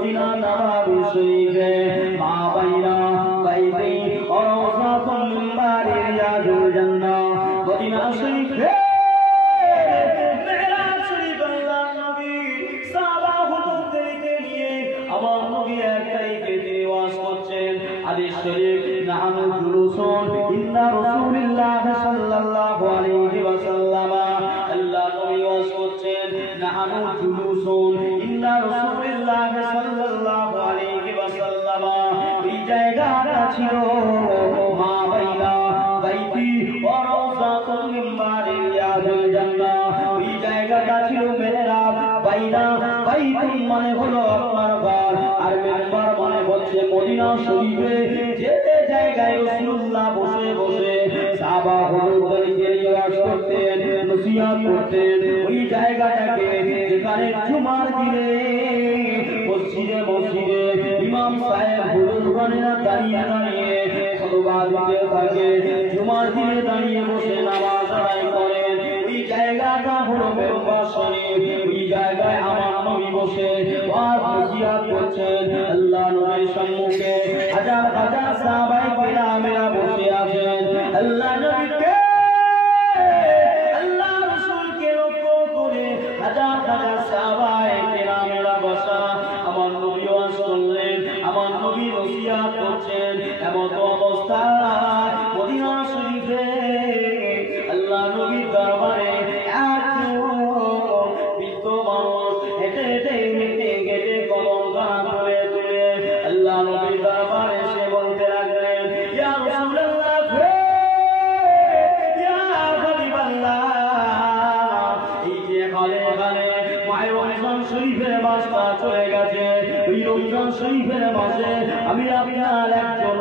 Medina নববী শরীফে মা বাইনা বাইতি और रौज़ातुल मिन रियादिल जन्नह मदीना शरीफे मेराज शरीफ अल्लाह नबी साहबा हुजूरদেরকে নিয়ে আমার নবী একটাই পেতে ওয়াজ করছেন হাদিস শরীফ নাহানু জুলুসুন ইন্না রাসূলুল্লাহ সাল্লাল্লাহু আলাইহি ওয়াসাল্লাম আল্লাহ নবী ওয়াজ করছেন নাহানু জুলুসুন ইন্না রাসূলুল্লাহ সাল্লাল্লাহু আলাইহি ওয়াসাল্লাম এই জায়গাটা ছিল মা বাইনা বাইতি ওয়া রাওযাতুল মিন রিয়াদিল জান্নাহ এই জায়গাটা ছিল মেহরাব বাইনা বাইতুল মানে হলো আপনার ঘর আর মিম্বার মানে হচ্ছে মদিনা শরীফে যে জায়গায় রাসূলুল্লাহ বসে বসে সাহাবা হুজুরদেরকে ওয়াজ করতেন নসিহত করতেন ওই জায়গাটাকে যেখানে জুমার দিনে মসজিদে মসজিদে ইমাম সাহেব হুজুরগণেরা দাঁড়িয়ে দাঁড়িয়ে খুতবা দিতে থাকে জুমার দিনে দাঁড়িয়ে বসে নামাজ আদায় করেন ওই জায়গাটা হলো মিম্বার শরীফ ওই জায়গায় আমার নবী বসে ওয়াজ নসিহত করছেন আল্লাহ নবীর সম্মুখে হাজার হাজার সাহাবায়ে কেরামেরা বসে আছেন আল্লাহ নবীকে আল্লাহ রাসূলকে লক্ষ্য করে হাজার হাজার সাহাবায়ে কেরামেরা বসা আমার নবী ওয়াজ করলেন আমার নবী নসিহত করছেন এমন অবস্থায় মদিনা শরীফে আল্লাহ নবীর দরবারে একজন বৃদ্ধ মানুষ হেঁটে হেঁটে হেঁটে হেঁটে কদম খানা তুলে তুলে আল্লাহ নবীর দরবারে এসে বলতে লাগলেন ইয়া রাসূলুল্লাহ ইয়া হাবিবাল্লাহ এই যে হালে হালে মায়ের রমজান শরীফের মাসটা চলে গেছে ওই রমজান শরীফের মাসে আমি আপনার একজন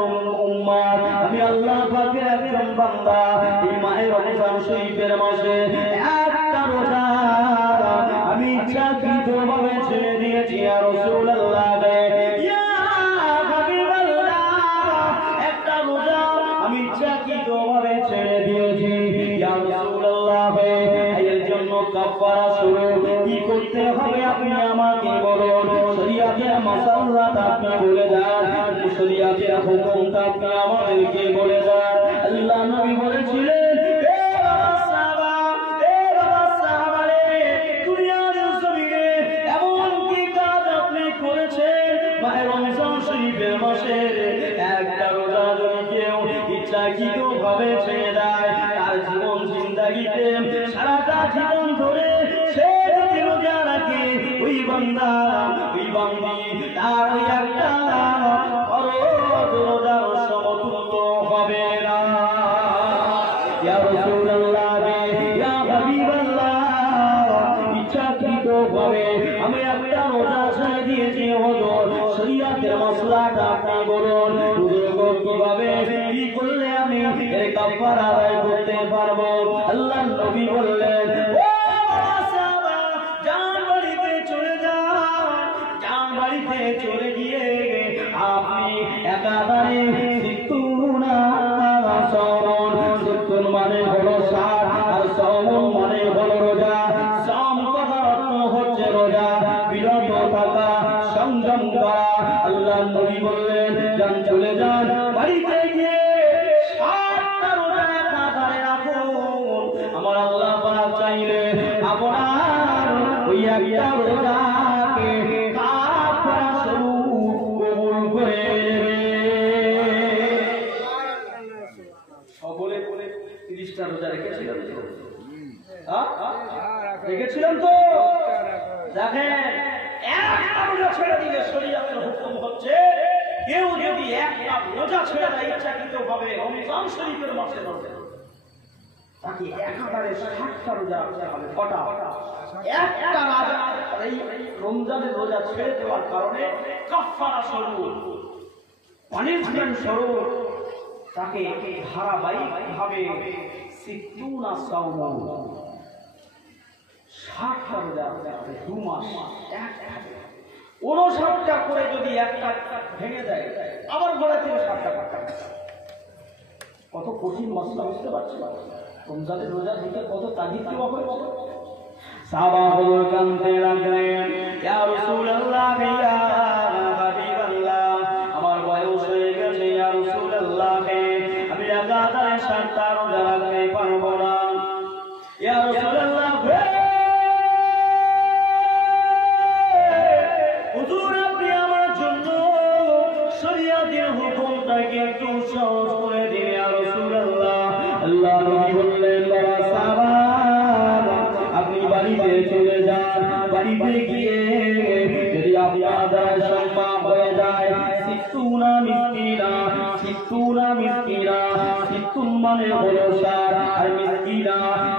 উম্মত আমি আল্লাহ পাকের একজন বান্দা এই মায়ের রমজান শরীফের মাসে একটা রোজা আমি ইচ্ছাকৃতভাবে ছেড়ে দিয়েছি ইয়া রাসূলুল্লাহ ইয়া হাবিবাল্লাহ একটা রোজা আমি ইচ্ছাকৃতভাবে ছেড়ে দিয়েছি ইয়া রাসূলুল্লাহ এর জন্য কাফারা স্বরূপ কি করতে হবে আপনি আমাকে বলুন শরীয়তের মাসালাটা আপনি বলে দেন শরীয়তের হুকুমটা আপনি আমাদেরকে বলে দেন আল্লাহ নবী বলেছিলেন ইচ্ছাকৃতভাবে ছেড়ে দেয় তার জীবন জিন্দাগিতে সারাটা জীবন ধরে সে রোজা রাখে ওই বান্দা ওই বান্দি তার ওই একটা ফরজ রোজার সমতুল্য হবে না ইয়া রাসূলুল্লাহ ইয়া হাবিবাল্লাহ ইচ্ছাকৃতভাবে আমি একটা রোজা ছেড়ে দিয়েছি হুজুর শরীয়তের মাসলাটা আপনি বলুন বুজুর্গ কিভাবে কি করলে আমি এর কাফারা আদায় করতে পারবো আল্লাহ নবী বললেন ও সাহাবা জান বাড়িতে চলে যান জান বাড়িতে চলে গিয়ে আপনি একাধারে সিত্তুনা সাওমন সিত্তুন মানে হলো 60 আর সাওমন মানে হলো রোজা সাম কথার অর্থ হচ্ছে রোজা বিরত থাকা সংযম করা আল্লাহ নবী বললেন জান চলে যান বাড়িতে গিয়ে 60টা রোজা একাধারে রাখুন আমার আল্লাহ পাক চাইলে আপনার ওই একটা রোজাকে কাফারা স্বরূপ কবুল করে নেবে সকলে বলে 30টা রোজা রেখেছিলেন তো রেখেছিলেন তো দেখেন একটা রোজা ছেড়ে দিলে শরীয়তের হুকুম হচ্ছে কেউ যদি একটা রোজা ছেড়ে দেয় ইচ্ছাকৃতভাবে রমজান শরীফের মাসে রোজা তাকে একাধারে 60টা রোজা রাখতে হবে কটা একটা রোজা এই রমজানের রোজা ছেড়ে দেওয়ার কারণে কাফারা স্বরূপ পানিশমেন্ট স্বরূপ তাকে ধারাবাহিকভাবে সিত্তুনা সাওমন 60টা রোজা 2 মাস একভাবে 59টা করে যদি একটা ভেঙে দেয় আবার ঘরে থেকে 60টা কাটা কত কঠিন মশলা বুঝতে পারছেন রমজানের রোজা দিতে কত তাগিদ দেওয়া হয় সাহাবা হযরত কাঁদতে লাগলেন ইয়া রাসূলুল্লাহ ইয়া যান বাড়িতে গিয়ে যদি আপনার দ্বারা সম্ভব হয়ে যায় সিত্তুনা মিসকিনা সিত্তুন মানে হলো 60 আর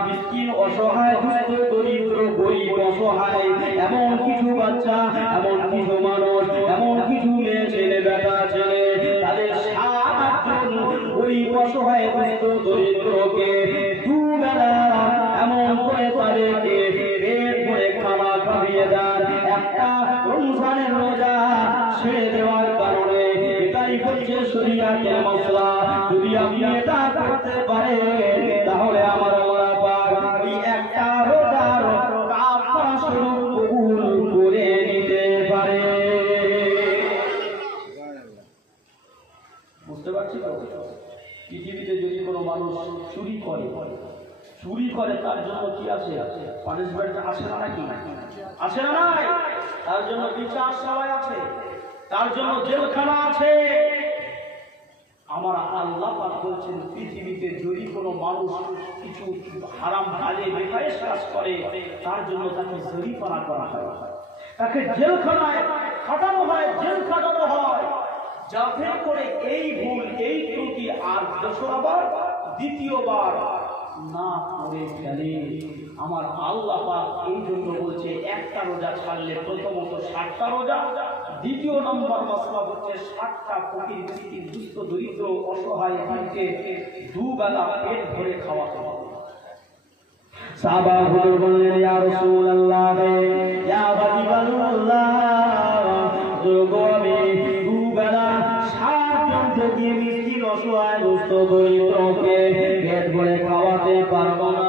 মিসকিন অসহায় দুস্থ দরিদ্র গরিব অসহায় এমন কিছু বাচ্চা এমন কিছু মানুষ এমন কিছু মেয়ে ছেলে বেটা ছেলে তাদের 7 জন গরিব অসহায় দুস্থ দরিদ্রকে দুবেলা এমন করে তাদেরকে পেট ভরে খাওয়া খাইয়ে দেন একটা রমজানের রোজা ছেড়ে দেওয়ার কারণে এটাই হচ্ছে শরীয়তের মশলা যদি আপনি এটা করতে পারেন তাহলে আমার আল্লাহ পাক ওই একটা রোজার কাফারা স্বরূপ কবুল করে নিতে পারে। বুঝতে পারছি তো? পৃথিবীতে যদি কোনো মানুষ চুরি করে তার জন্য কি আছে? পানিশমেন্ট আছে না নাকি? আছে না নাই? তার জন্য বিচার সবাই আছে, তার জন্য জেলখানা আছে। আমার আল্লাহ পাক বলছেন পৃথিবীতে যদি কোনো মানুষ কিছু হারাম হালে বেকায়েস কাজ করে তার জন্য তাকে জরিমানা করা হয়, তাকে জেলখানায় খাটানো হয়, জেল খাটানো হয়, যাতে করে এই ভুল এই ত্রুটি আর দোষরাবার দ্বিতীয়বার না করে ফেলে। আমার আল্লাহ পাক এই জন্য বলছে একটা রোজা ছাড়লে প্রথমত 60টা রোজা, দ্বিতীয় নম্বর মশলা হচ্ছে 60টা ফকির মিসকিন দুস্থ দরিদ্র অসহায় মানুষকে দুবেলা পেট ভরে খাওয়াতে হবে। সাহাবা হুজুর বললেন ইয়া রাসূলুল্লাহ ইয়া হাবিবাল্লাহ আমি দুবেলা 60 জন ফকির মিসকিন অসহায় দুস্থ দরিদ্রকে পেট ভরে খাওয়াতে পারবো না।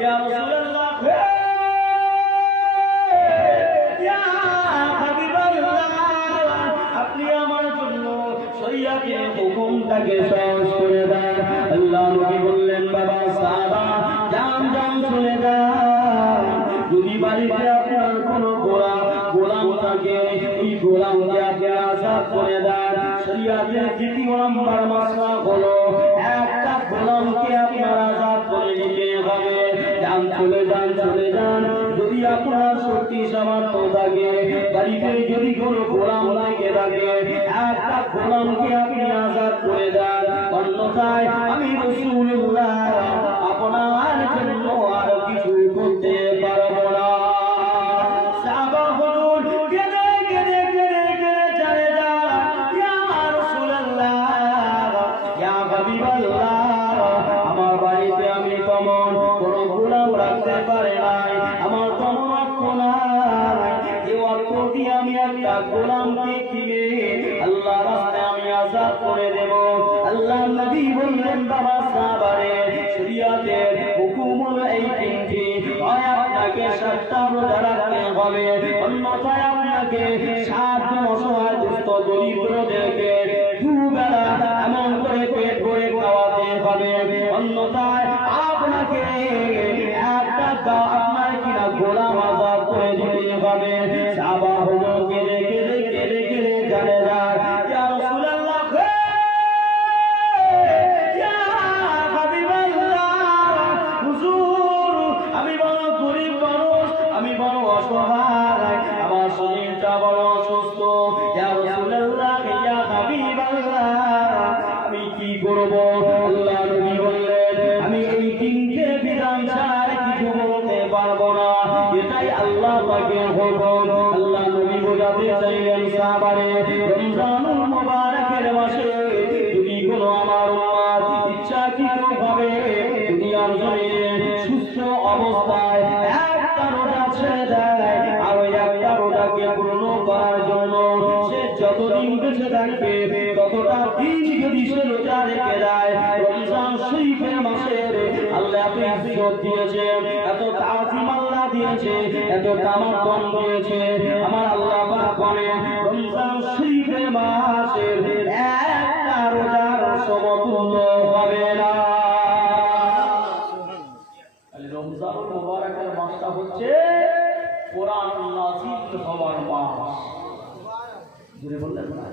ইয়া রাসূলুল্লাহ ইয়া হাবিবাল্লাহ আপনি আমার জন্য শরীয়তের হুকুমটাকে সহজ করে দেন। আল্লাহ নবী বললেন বাবা সাহাবা যান চলে যান, যদি বাড়িতে আপনার কোনো গোলাম থাকে ওই গোলামকে আপনি আজাদ করে দেন। শরীয়তের দ্বিতীয় নম্বর মাসলা হলো একটা গোলামকে আপনার আজাদ করে নিতে হবে। চলে যান যদি আপনার শক্তি সামর্থ্য থাকে বাড়িতে যদি কোনো গোলাম লাগে থাকে একটা গোলামকে আপনি আজাদ করে দেন, অন্যথায় আমি রাসূলুল্লাহ আপনার জন্য আর কিছু করতে পারবো না। সাহাবা বলুন কেঁদে চলে যান ইয়া রাসূলুল্লাহ ইয়া হাবিবাল্লাহ আমার বাড়িতে আমি তেমন কোনো গোলাম রাখতে পারি নাই, আমার তেমন অর্থ নাই, যে অর্থ দিয়ে আমি একটা গোলামকে কিনে আল্লাহর রাস্তায় আমি আজাদ করে দেব। আল্লাহ নবী বললেন বাবা সাহাবারে শরীয়তের হুকুম হলো এই তিনটি, হয় আপনাকে 60টা রোজা রাখতে হবে, অন্যথায় আপনাকে 7 জন অসহায় দুস্থ দরিদ্রদেরকে দুবেলা এমন করে পেট ভরে খাওয়াতে হবে, অন্যথায় আপনাকে একটা আপনার কিনা গোলাম আজাদ করে দিতে হবে। সাহাবা হলো কেঁদে জানে যান ইয়া রাসূলুল্লাহ ইয়া হাবিবাল্লাহ হুজুর আমি বড় গরিব মানুষ, আমি বড় অসহায়, আমার শরীরটা বড় অসুস্থ, ইয়া রাসূলুল্লাহ ইয়া হাবিবাল্লাহ আমি কি করব? আল্লাহ নবী বললেন আমি এই তিনটে বিধান ছাড়া কিছু বলতে পারবো না, এটাই আল্লাহ পাকের হুকুম। আল্লাহ নবী বোঝাতে চাইলেন সাহাবারে রমজানুল মুবারকের মাসে যদি কোনো আমার উম্মত ইচ্ছাকৃতভাবে দুনিয়ার জমিনে সুস্থ অবস্থায় একটা রোজা ছেড়ে দেয় আর ওই একটা রোজাকে পূর্ণ করার জন্য সে যতদিন বেঁচে থাকবে ততটা দিন যদি সে রোজা রেখে দেয়, রমজান শরীফের মাসের আল্লাহ এত ইজ্জত দিয়েছে, এত তাজিম আল্লাহ দিয়েছে, এত তামাক্কুন দিয়েছে, আমার আল্লাহ পাক বলেন রমজান শরীফের মাসের একটা রোজার সমতুল্য হবে না। রমজানুল মুবারকের মাসটা হচ্ছে কোরআন নাযিল হওয়ার মাস। জোরে বললেন না?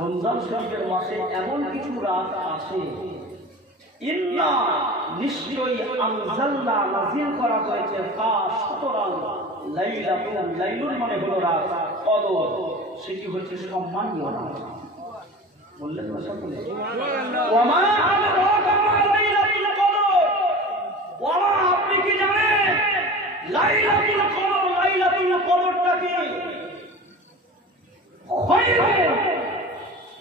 রমজান শরীফের মাসে এমন কিছু রাত আসে ইন্না নিশ্চয়ই আনজালনা নাযিল করা হয়েছে তা সুতরাং লাইলুন মানে হলো রাত, কদর সেটি হচ্ছে সম্মানীয় রাত। বললেন না সকলে ওয়ামা আদরাকা মা লাইলাতুল কদর, ওয়ামা আপনি কি জানেন লাইলাতুল কদর? লাইলাতুল কদরটা কি?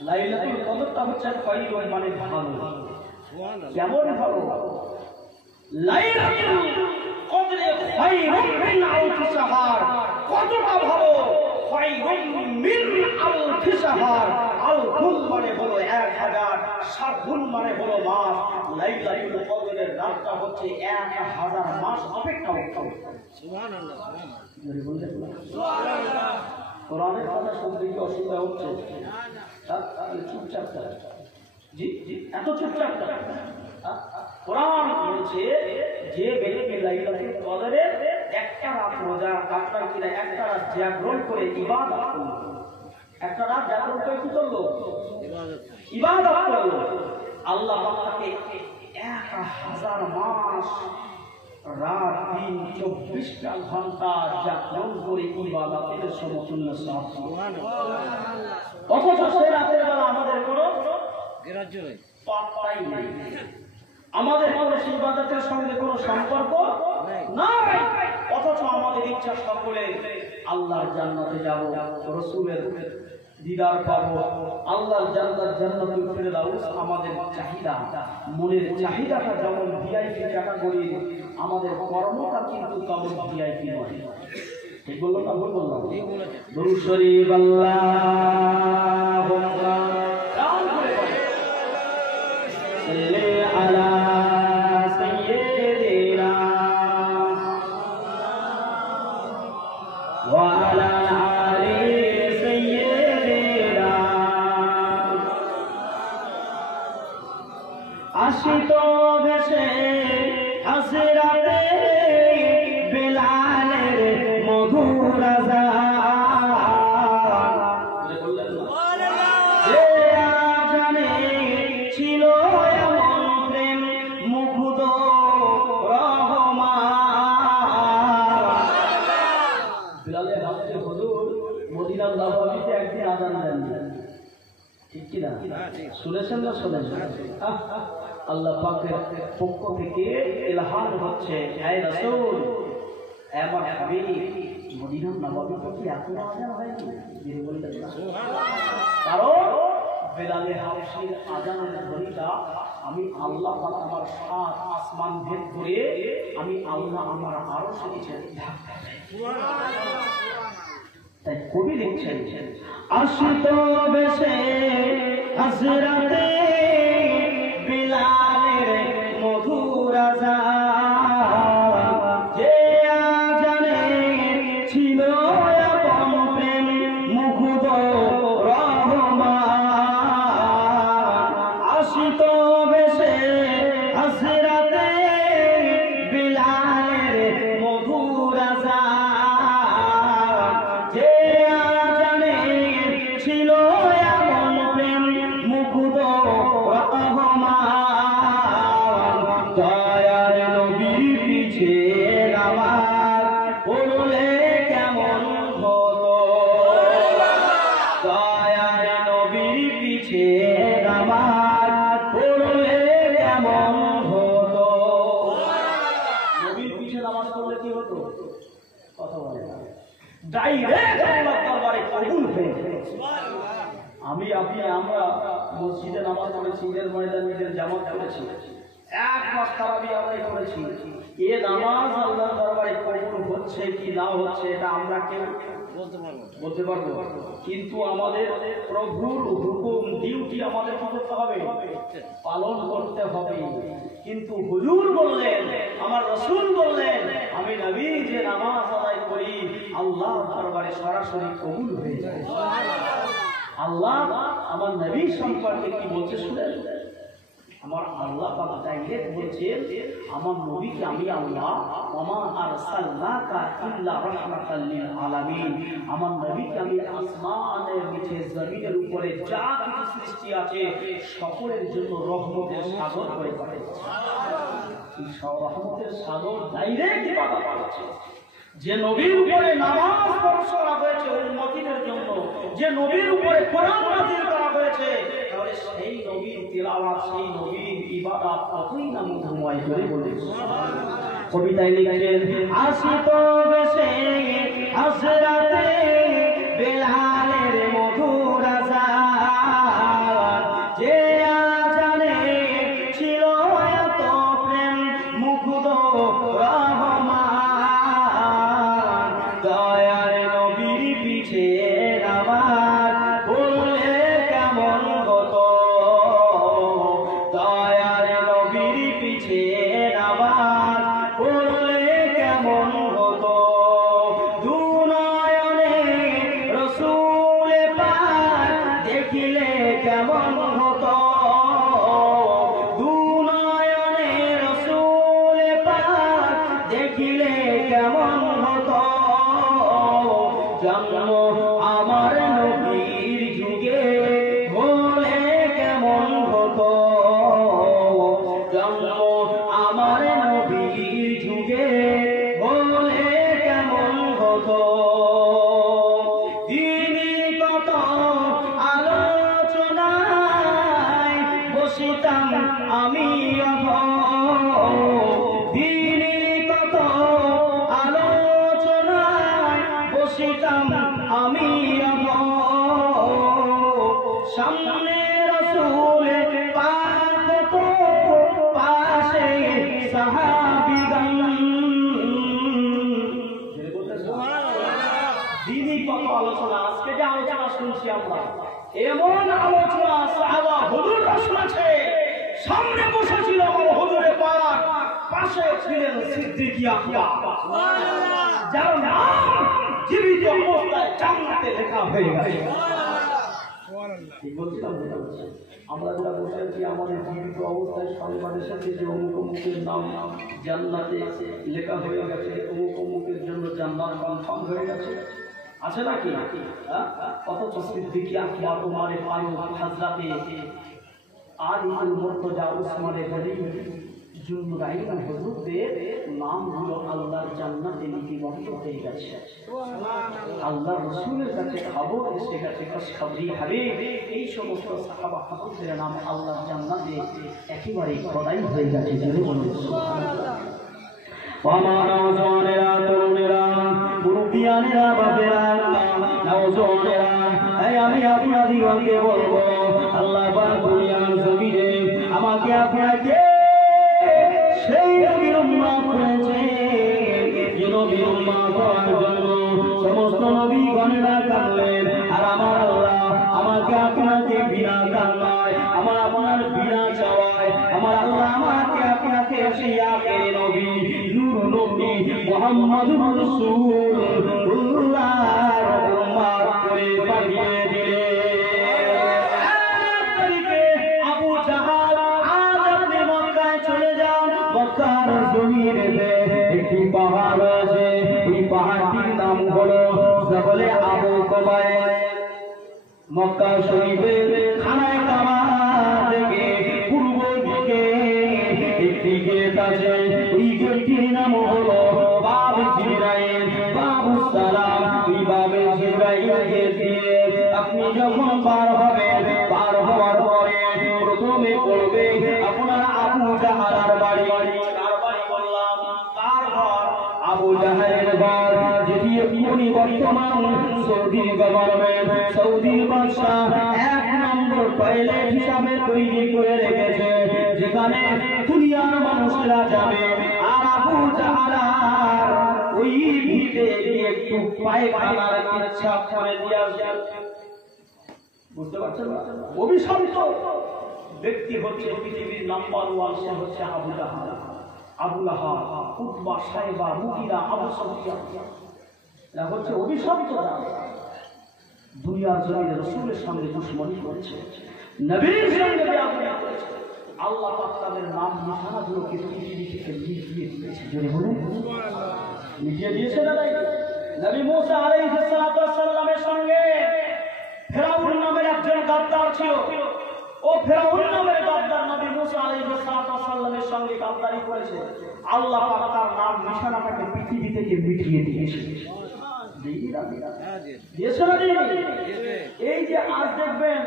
লাইলাতুল কদরটা হচ্ছে খায়রুন মানে ভালো। কেমন ভালো? লাইলাতুল কদরে খায়রুন মিন আলফি শাহর, কতটা ভালো? খায়রুন মিন আলফি শাহর, আলফুল মানে হলো 1000, শাহরুন মানে হলো মাস। লাইলাতুল কদরের রাতটা হচ্ছে 1000 মাস অপেক্ষা করতে। সুবহানাল্লাহ, সুবহানাল্লাহ। কোরআনের কথা শুনতে কি অসুবিধা হচ্ছে? চুপচাপ থাকা। জি জি, এত চুপচাপ থাকা। কোরআন বলছে যে ব্যক্তি লাইলাতুল কদরের একটা রাত রোজা আপনার কিনা একটা রাত জাগরণ করে ইবাদত করলো, একটা রাত জাগরণ করে কি করলো? ইবাদত করলো, আল্লাহ তাকে 1000 মাস রাত দিন 24টা ঘন্টা জাগরণ করে ইবাদতের সমতুল্য সওয়াব। অথচ সেই রাতের বেলা আমাদের কোনো গ্রাহ্য নেই, পাত্তাই নেই, আমাদের কোনো ইবাদতের সঙ্গে কোনো সম্পর্ক নাই। অথচ আমাদের ইচ্ছা সকলে আল্লাহর জান্নাতে যাব, রাসূলের দিদার পাবো, আল্লাহর জান্নাত জান্নাতুল ফিরদাউস আমাদের চাহিদা, মনের চাহিদাটা যেমন ভিআইপি ক্যাটাগরি, আমাদের কর্মটা কিন্তু তেমন ভিআইপি নয়। ঠিক বললাম না ভুল বললাম? দরুদ শরীফ আল্লাহু আকবার, সাল্লি আলা সাইয়্যিদিনা ওয়া আলা আলি সাইয়্যিদিনা। আশিত ভেসে হাসরাতে বেলালের মধুর আযান, যে আজানে ছিল এমন প্রেম মুগ্ধ রহমান। বেলালের হাতে হুজুর মদিনার নববীতে একদিন আজান দেন, ঠিক কি না? শুনেছেন না শোনেন? আল্লাহ পাকের পক্ষ থেকে ইলহাম হচ্ছে, হে রাসূল, হে আমার হাবিব, মদিনার নববীতে কি এত আজান হয়নি? যিনি বললেন কারণ বেলালে হাবশির আজানের ধ্বনিটা আমি আল্লাহ পাক আমার 7 আসমান ভেদ করে আমি আল্লাহ আমার আরশের নিচে ধাক্কা দেই। তাই কবি লিখছেন, আশিত বেশে হাসরাতে বেলালের মধুর আযান, যে আজানে ছিল আপন প্রেম মুগ্ধ রহমান। আশিত বেশে হাসরাতে বেলালের মধুর আযান, যে আজানে ছিল আপন প্রেম মুগ্ধ রহমান। দয়ার নবীর পিছে নামাজ পড়লে কেমন হতো, দয়ার নবীর পিছে নামাজ পড়লে কেমন হতো। নবীর পিছে নামাজ পড়লে কি হতো? কথা বলে ডাইরেক্ট আল্লাহর দরবারে কবুল হয়ে যেত। আমি আপনি আমরা মসজিদে নামাজ পড়েছি, ঈদের ময়দানে ঈদের জামাত করেছি, এক মাস তারাবি আমরা করেছি, এ নামাজ আল্লাহর দরবারে কবুল হচ্ছে কি না হচ্ছে এটা আমরা কেউ বলতে পারবো? কিন্তু আমাদের প্রভুর হুকুম ডিউটি আমাদের কি করতে হবে? পালন করতে হবে। কিন্তু হুজুর বললেন, আমার রাসূল বললেন, আমি নবী যে নামাজ আদায় করি আল্লাহর দরবারে সরাসরি কবুল হয়ে যায়। আল্লাহ আমার নবী সম্পর্কে কি বলছে শুনেন? আমার আল্লাহ পাক ডাইরেক্ট বলছেন, আমার নবীকে আমি আল্লাহ ওমা আরসালনাকা ইল্লা রাহমাতাল লিল আলামিন, আমার নবীকে আমি আসমানের নিচে জমিনের উপরে যা কিছু সৃষ্টি আছে সকলের জন্য রহমতের সাগর হয়ে পাঠিয়েছি। রহমতের সাগর ডাইরেক্ট বাধা পাচ্ছে। যে নবীর উপরে নামাজ ফরজ করা হয়েছে উম্মতিদের জন্য, যে নবীর উপরে কোরআন নাযিল করা হয়েছে, তাহলে সেই নবীর তিলাওয়াত, সেই নবীর ইবাদত কতই না মধুময় করে বলে সুবহানাল্লাহ। কবিতায় লিখেন, আসিত বেশে হাসরাতে বেলালের মধুর আযান, যে আজানে ছিল এত প্রেম মুগ্ধ রহমান, দয়ার নবীর পিছে নামাজ পড়লে কেমন হতো, দয়ার নবীর পিছে নামাজ পড়লে কেমন হতো, দুনয়নে রসূল পাক দেখিলে কেমন হতো, দুনয়নে রসূল পাক দেখিলে কেমন হতো, জন্ম আমার নবীর যুগে হলে কেমন হতো, জন্ম আমার নবীর যুগে হলে কেমন হতো, দিনই কত আলোচনায় বসিতাম আমি দিনই কত আলোচনায় বসিতাম আমি সামনে রসূল পাক তো পাশে সাহাবীগণ, দিনই কত আলোচনা। আজকে যে আলোচনা শুনছি আমরা, এমন আলোচনা সাহাবা হুজুররা শুনেছে, সামনে বসেছিল আমার হুজুরে পাক, পাশে ছিলেন সিদ্দিক আকবর, যার নাম জীবিত অবস্থায় জান্নাতে লেখা হয়ে গেছে। ঠিক বলছিলাম? আমরা যারা বসে আছি, আমাদের জীবিত অবস্থায় সংবাদ এসেছে যে অমুক অমুকের নাম জান্নাতে লেখা হয়ে গেছে, অমুক অমুকের জন্য জান্নাত কনফার্ম হয়ে গেছে, আছে নাকি? অথচ সিদ্দিক আকবর, ওমরে ফারুক, হযরতে আলী মুর্তজা, উসমানে গনি, জুনরাইন হুজুরদের নামগুলো আল্লাহর জান্নাতে লিপিবদ্ধ হয়ে গেছে। আল্লাহর রাসূলের কাছে খবর এসে গেছে, খুশখবরি হাবিব, এই সমস্ত সাহাবা হুজুরদের নাম আল্লাহর জান্নাতে একেবারে খোদাই হয়ে গেছে। জোরে বলুন সুবহানাল্লাহ। আমার নওজওয়ানেরা, তরুণেরা, মুরব্বিয়ানেরা, বাপেরা, নওজওয়ানেরা, আমি আপনাদিগকে বলবো, আল্লাহ পাক দুনিয়ার জমিনে আমাকে আপনাকে সেই নবীর উম্মত করেছে, যে নবীর উম্মত হওয়ার জন্য সমস্ত নবীগণেরা কাঁদলেন, আর আমার আল্লাহ আমাকে আপনাকে বিনা কান্নায়, আমার আপনার বিনা চাওয়ায়, আমার আল্লাহ আমাকে আপনাকে সেই আখেরি নবী, নূর নবী মুহাম্মদুর রাসূলুল্লাহর উম্মত করে পাঠিয়ে দিলেন। আবু জাহাল, আজ আপনি মক্কায় চলে যান, মক্কার জমিনে একটি পাহাড় রয়েছে, এই পাহাড়টির নাম হলো জবলে আবু কুবাইস। মক্কা শরীফের খানায় কাবা থেকে পূর্ব দিকে একটি গেট আছে, ওই গেটটির নাম হলো বাব জিবরাইল, বাবু সালাম। এই বাবে জিবরাইল গেট দিয়ে আপনি যখন পার হবেন, পার হওয়ার পরে প্রথমে পড়বে আপনার আবু জাহালের বাড়ি। কার বাড়ি বললাম? কার ঘর? আবু জাহালের ঘর, যেটি এখনই বর্তমান সৌদির গভর্নমেন্ট, সৌদির বাদশাহ 1 নম্বর টয়লেট হিসাবে তৈরি করে রেখেছে, যেখানে দুনিয়ার মানুষরা যাবে। আর আবু জাহাল ওই ভিটে একটু পায়খানার ইচ্ছা করে দিয়ে আসবে। বুঝতে পারছেন? অভিশপ্ত ব্যক্তি হচ্ছে পৃথিবীর নাম্বার 1, সে হচ্ছে আবু জাহাল, আবু লাহাব, উতবা, সাইবা, মুগিরা, আবু সুফিয়ান। এরা হচ্ছে অভিশপ্ত, দুনিয়ার জমিনে রাসূলের সঙ্গে দুশমনি করছে, নবীর সঙ্গে বেয়াদবি করেছে। আল্লাহ পাক তাদের নাম নিশানাগুলোকে পৃথিবী থেকে মিটিয়ে দিয়েছে। জোরে বলুন সুবহানাল্লাহ। মিটিয়ে দিয়েছে না? নবী মুসা আলাইহিস সালামের সঙ্গে ফেরাউন নামের একজন গাদ্দার ছিল। ও ফেরাউন নামের গাদ্দার নবী মুসা আলাইহিস সালামের সঙ্গে গাদ্দারি করেছে, আল্লাহ পাক তার নাম নিশানাটাকে পৃথিবী থেকে মিটিয়ে দিয়েছে। এই যে আজ দেখবেন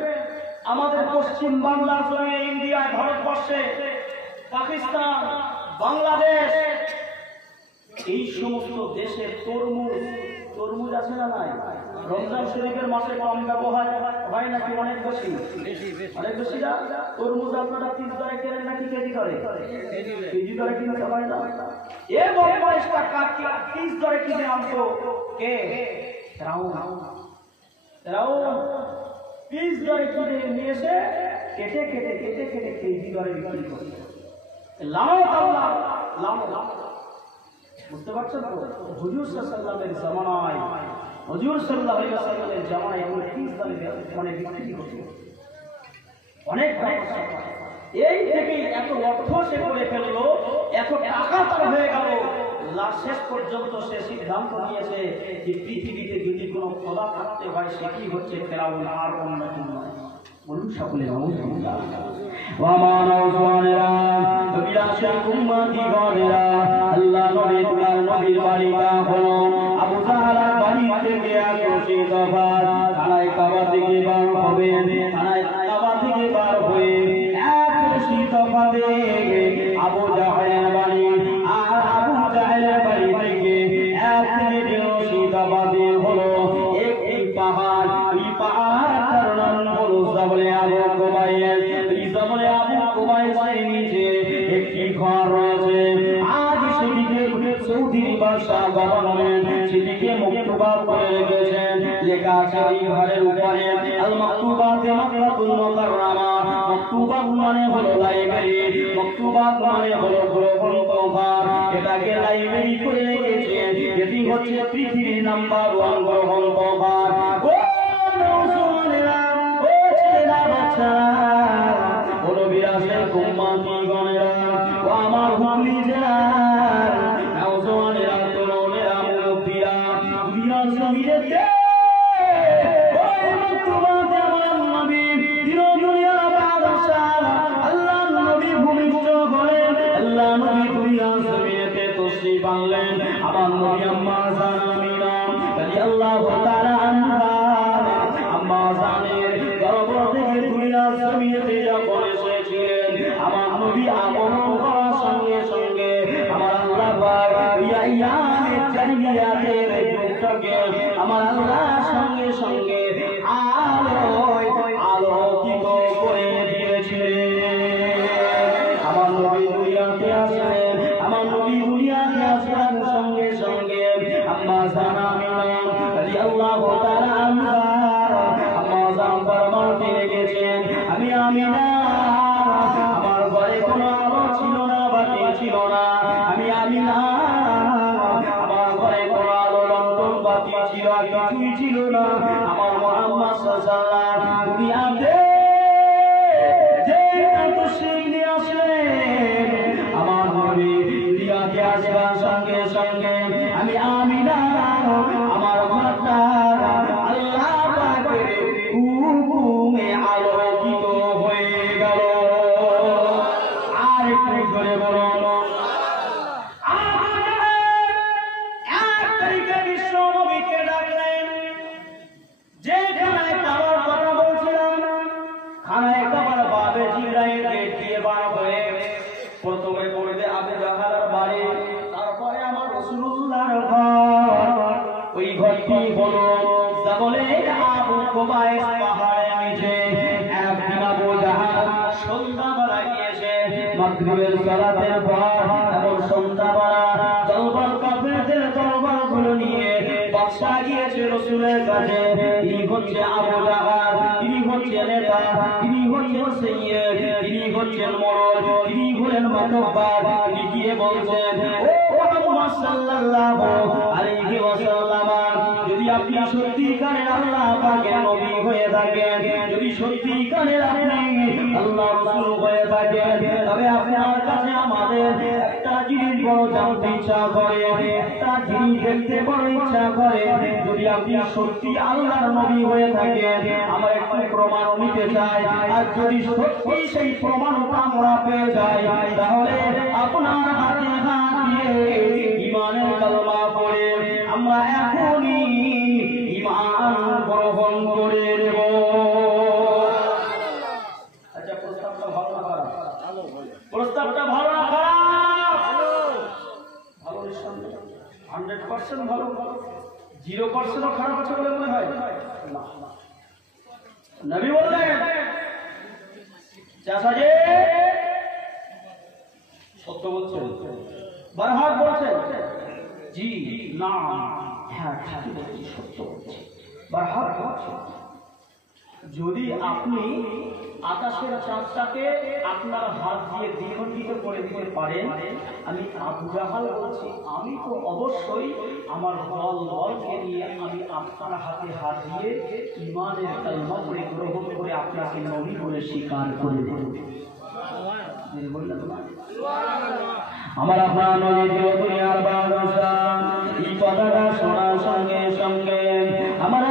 আমাদের পশ্চিম বাংলার জমিনে, ইন্ডিয়ায়, ভারতবর্ষে, পাকিস্তান, বাংলাদেশ, এই সমস্ত দেশে তরমুজ আছে না নাই? রমজান শরীফের মাসে কম ব্যবহার হয় নাকি অনেক বেশি? অনেক বেশি না? তরমুজ আপনারা পিস দরে কেনেন নাকি কেজি দরে? কেজি দরে কিনতে হয় না? এ বয়সটা কাটকে পিস দরে কিনে আনতো কে? ফেরাউন পিস দরে কিনে নিয়ে এসে কেটে কেজি দরে বিক্রি করে। বুঝতে পারছেন তো? হুজুর সাল্লাল্লাহু আলাইহি জামানায়, হুজুর সাল্লাল্লাহু আলাইহি ওয়াসাল্লামের জামানায় এগুলো পিস দরে মানে বিক্রি করতে অনেক এই থেকে এত অর্থ সে করে ফেললো, এত টাকা তার হয়ে গেল, শেষ পর্যন্ত সে সিদ্ধান্ত নিয়েছে যে পৃথিবীতে যদি কোনো খোদা থাকতে হয় সেটি হচ্ছে ফেরাউন, আর অন্য কেউ নয়। বলুন সকলে আলহামদুলিল্লাহ। আল্লাহ নবীর বাড়িটা হলো আবু জাহলের বাড়ি থেকে 100 দফা থানায় কাবা থেকে বার হবে, থানায় কাবা থেকে বার হয়ে 100 দফা দিয়ে আবু জাহলের বাড়ি, আর আবু জাহলের বাড়ি থেকে 100 দফা দিয়ে হলো একটি পাহাড়। এই পাহাড়টার নাম হলো জাবলে আবু কুবাইস। এই জাবলে আবু কুবাইসের নিচে একটি ঘর রয়েছে। আজ সেদিকে সৌদি বাদশাহ গভর্নমেন্ট সেদিকে মুক্তবা করে রেখেছেন। লেখা আছে ওই ঘরের উপরে আল মাকতুবাতে মাকতুল মুকাররামা। মাকতুবাত মানে হলো লাইব্রেরি, মাকতুবাত মানে হলো গ্রন্থাগার। এটাকে লাইব্রেরি করে রেখেছে। এটি হচ্ছে পৃথিবীর নাম্বার 1 গ্রন্থাগার। ও মুসলমানেরা, ও ছেলেরা, বাচ্চারা, বড় বিরাসের কুম্মাতি গণেরা, ও আমার হুগলি জেলার নওজওয়ানেরা, তরুণেরা, মুরব্বীরা, দুনিয়ার জমিনেতে ওই মাকতুবাতে আমার নবী দুনিয়ার বাদশাহ আল্লাহ নবী ভূমিষ্ঠ হলেন। আল্লাহ নবী দুনিয়ার জমিনেতে তশরিফ আনলেন। আমার নবী আম্মা জান আমিনা রাদিয়াল্লাহু তাআলা আনহা, আম্মা জানের গর্ভ থেকে দুনিয়ার জমিনেতে যখন এসেছিলেন, আমার নবী আগমন করার সঙ্গে সঙ্গে আমার আল্লাহ পাক ইয়ামে জাহিলিয়াতের যুগটাকে আমার আল্লাহ সঙ্গে সঙ্গে আলোকিত করে দিয়েছিলেন। আমার নবী দুনিয়াতে আসলেন, আমার নবী দুনিয়াতে আসার সঙ্গে সঙ্গে আম্মা জান আমিনা রাদিয়াল্লাহু তাআলা আনহা, আম্মা জান পরমার্থে লেগেছেন, আমি আমিনা, আমার ঘরে কোনো আলো ছিল না, বাতি ছিল না, আমি আমিনা, আমার ঘরে কোনো আলো, লণ্ঠন, বাতি ছিল, কিছুই ছিল না। আমার মুহাম্মদ সাল্লাল্লাহু আলাইহি ওয়াসাল্লাম দুনিয়াতে যে তশরিফ নিয়ে আসলেন, আমার নবী দুনিয়াতে আসার সঙ্গে সঙ্গে আমি আমিনা, আমার ঘরটা আল্লাহ পাকের হুকুমে আলোকিত হয়ে গেল। আর একটু করে বলুন, বিশ্ব নবীকে ডাকলেন। যে খানায় কাবার কথা বলছিলাম, খানায় কাবার বাবে জিবরাইল গেট দিয়ে বার হয়ে প্রথমে পড়বে আবু জাহলের বাড়ি, তারপরে আমার রাসূলুল্লাহর ঘর। ওই ঘরটি হলো জাবলে আবু কুবাইস পাহাড়ের নিচে। একদিন আবু জাহল সন্ধ্যাবেলা গিয়েছে, মাগরিবের সালাতের পর এবং সন্ধ্যাবেলা তলবার কাফেরদের তরবারগুলো নিয়ে বাদশা গিয়েছে রাসূলের কাছে। তিনি হচ্ছে আবু জাহল, তিনি হচ্ছে নেতা, তিনি হচ্ছেন সাইয়্যিদ, তিনি হচ্ছেন মোড়ল, তিনি হলেন মাতব্বার। তিনি গিয়ে বলছেন, ও মুহাম্মদ সাল্লাল্লাহু আলাইহি ওয়াসাল্লাম, যদি আপনি সত্যিকারের আল্লাহ পাকের নবী হয়ে থাকেন, যদি সত্যিকারের আপনি আল্লাহর রাসূল হয়ে থাকেন, তবে আপনার কাছে আমাদের একটা জিনিস বড় জানতে ইচ্ছা করে, একটা জিনিস দেখতে বড় ইচ্ছা করে, যদি আপনি সত্যি আল্লাহর নবী হয়ে থাকেন, আমার একটু প্রমাণ নিতে চাই, আর যদি সত্যি সেই প্রমাণটা আমরা পেয়ে যাই, তাহলে আপনার হাতে হাত দিয়ে ঈমানের কালেমা পড়ে আমরা এখনই ঈমান গ্রহণ করে নেব। আচ্ছা, প্রস্তাবটা ভালো না খারাপ? প্রস্তাবটা ভালো না খারাপ? ভালো, 100% ভালো, 0% খারাপ আছে বলে মনে হয় না। নবী বললেন, চাচা যে সত্য বলছেন, বারহাত বলছেন, জি না হ্যাঁ ঠিকই বলছি, সত্য বলছি, বারহাত বলছেন। যদি আপনি আকাশের চাঁদটাকে আপনার হাত দিয়ে দ্বিখণ্ডিত করে দিতে পারেন, আমি আবু জাহাল বলছি, আমি তো অবশ্যই আমার বলকে নিয়ে আমি আপনার হাতে হাত দিয়ে ঈমানের কালেমা পড়ে গ্রহণ করে আপনাকে নবী বলে স্বীকার করে দেব। আমার আপনার নবী দুনিয়ার বাদশা, এই কথাটা শোনার সঙ্গে সঙ্গে আমার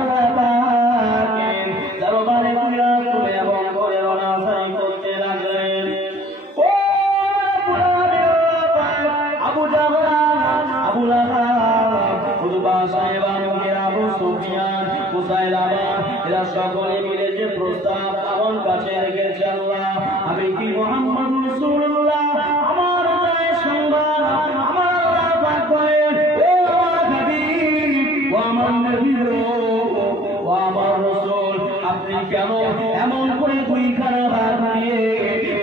দরবারে তুলে এবং করে রওনা করতে লাগলেন। ও আবু জাহল, আবু লাহাব, উতবা, সাইবা, মুগীরা, আবু সুফিয়ান, মুসাইলামা, এরা সকলে মিলে যে প্রস্তাব আমার কাছে রেখেছে, আল্লাহ আমি কি মুহাম্মদ রাসূলুল্লাহ, আমার রায় সংবাদ আমার আল্লাহ পাক করেন, ও আমার হাবিব, ও আমার নবী, ও আমার রাসূল, আপনি কেন এমন করে দুইখানা হাত নিয়ে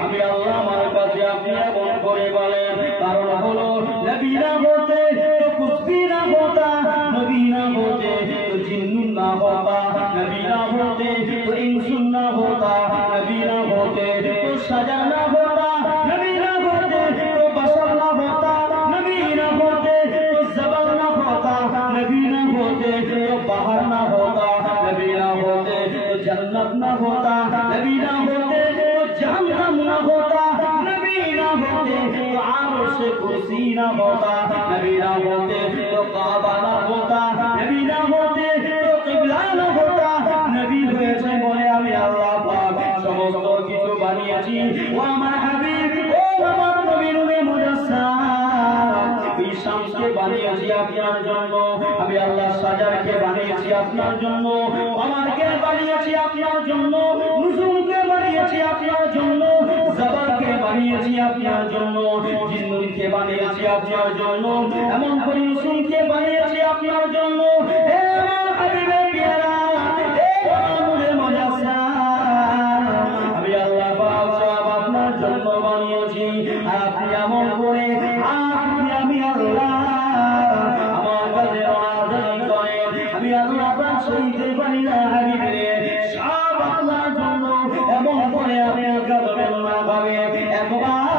আমি আল্লাহ আমার কাছে আপনি এমন করে বলেন? কারণ হলো নবী না হতে তো কুছ ভি না হোতা, নবী না হতে তো জিন্নুন না হোতা, নবী না হতে তো ইনসুন না হোতা, নবী না হতে তো সাজা না হোতা, নবী না হতে তো বশর না হোতা, নবী না হতে তো জবান না হোতা, নবী না হতে তো বাহার না হোতা, नबी ना होते तो जन्नत ना होता, नबी ना होते तो जहन्नम ना होता, नबी ना होते तो आरश कुर्सी ना होता, नबी ना होते तो काबा ना होता, नबी ना होते तो किबला ना होता। नबी হয়েছে বলে আমি আল্লাহ পাক সমস্ত কিছু বানিয়েছি। ও আমার হাবিব, ও আমার নবী নূরে মুজাসসাম, এই শামসকে বানিয়েছি আপনার জন্য, আমি আল্লাহ সাজারকে বানিয়েছি আপনার জন্য, আমারকে বানিয়েছি আপনার জন্য, নুজুমকে বানিয়েছি আপনার জন্য, জবারকে বানিয়েছি আপনার জন্য, জিন্নুনকে বানিয়েছি আপনার জন্য, এমন করে রসুলকে বানিয়েছি আপনার জন্য। হে আমার হাবিবে পিয়ারা, হে আমার নূরে মুজাসসাম, আমি আল্লাহ পাক সব আপনার জন্য বানিয়েছি। আপনি এমন করে আপনি আমি আল্লাহ আমার কাছে অনাদারি করেন, আমি আল্লাহ পাক সইতে পারি না হাবিবে, সব আপনার জন্য এমন করে আমি আগাবেন না ভাবে। একবার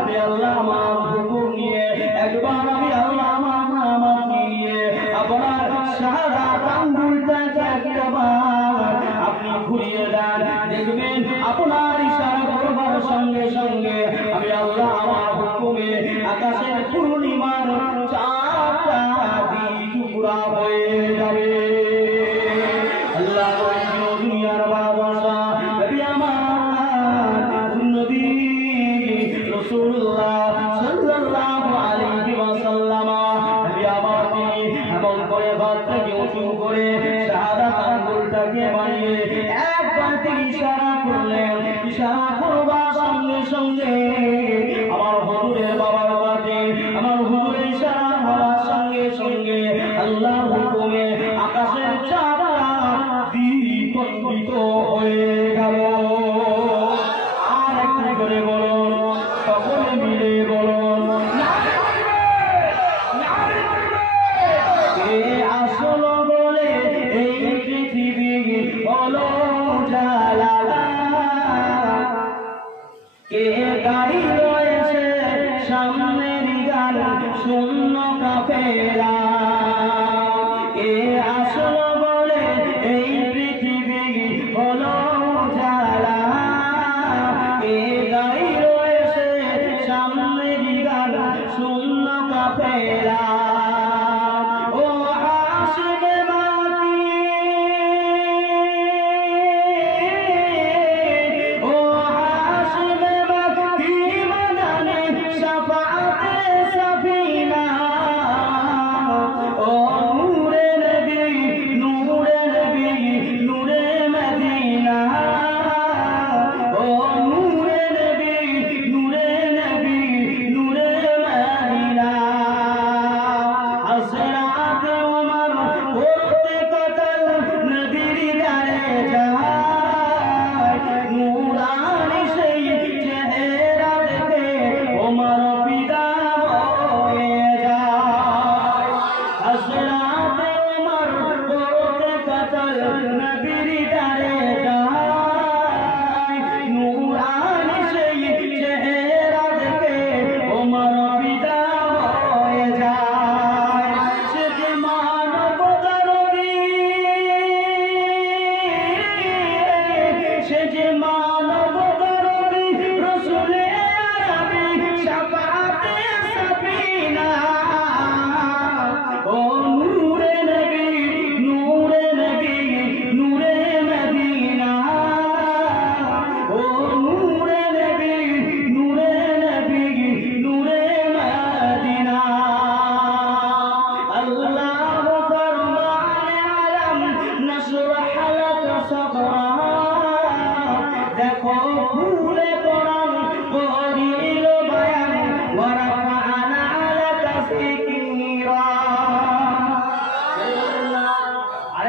আমি আল্লাহ আমার হুকুম নিয়ে, একবার আমি আল্লাহ আমার নামাজ নিয়ে আপনার সারা আঙ্গুলটাকে একবার আপনি ঘুরিয়ে দেন, দেখবেন আপনার ইশারা করবার সঙ্গে সঙ্গে আমি আল্লাহ আমার হুকুমে আকাশের পূর্ণিমার চাঁদটা টুকরা হয়ে যাবে। আল্লাহ দুনিয়ার বাদশা নবী আমার নবী রাসূলুল্লাহ সাল্লাল্লাহু আলাইহি ওয়াসাল্লাম, নবী আমার এমন করে হাত থেকে উঁচু করে শাহাদাত আঙ্গুলটাকে বানিয়ে একবার তিনি ইশারা করলেন, ইশারা করবার সঙ্গে সঙ্গে আমার হুজুরের বাবার কাছে আমার হুজুরের ইশারা হওয়ার সঙ্গে সঙ্গে আল্লাহর হুকুমে আকাশের চাঁদা দ্বিখণ্ডিত হয়ে গেল। আর একটু করে বলুন, সকলে মিলে বলুন, কে আসলো বলে এই পৃথিবী হলো জালালা, কে গাইল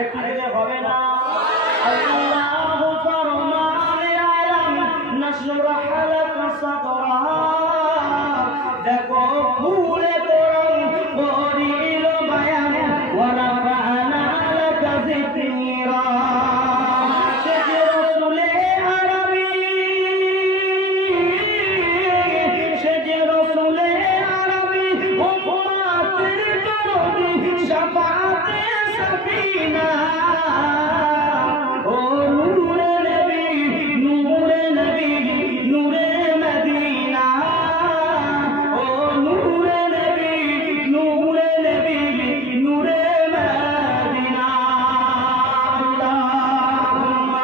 আরেকটু দিলে হবে না। আল্লাহু ফরমান আলাম নাশরাহ লাকা সাদরা, দেখো ফুলে কোরআন বলিল বায়ান ওয়া রাফা'না লাকা যিকরা। সে যে রাসূলে আরবী, সে যে রাসূলে আরবী উম্মতের দরদি শাফাআতে সাফিনা। ও নূরে নবী, নূরে নবী, নূরে মদিনা। ও নূরে নবী, নূরে নবী, নূরে মদিনা। আল্লাহুম্মা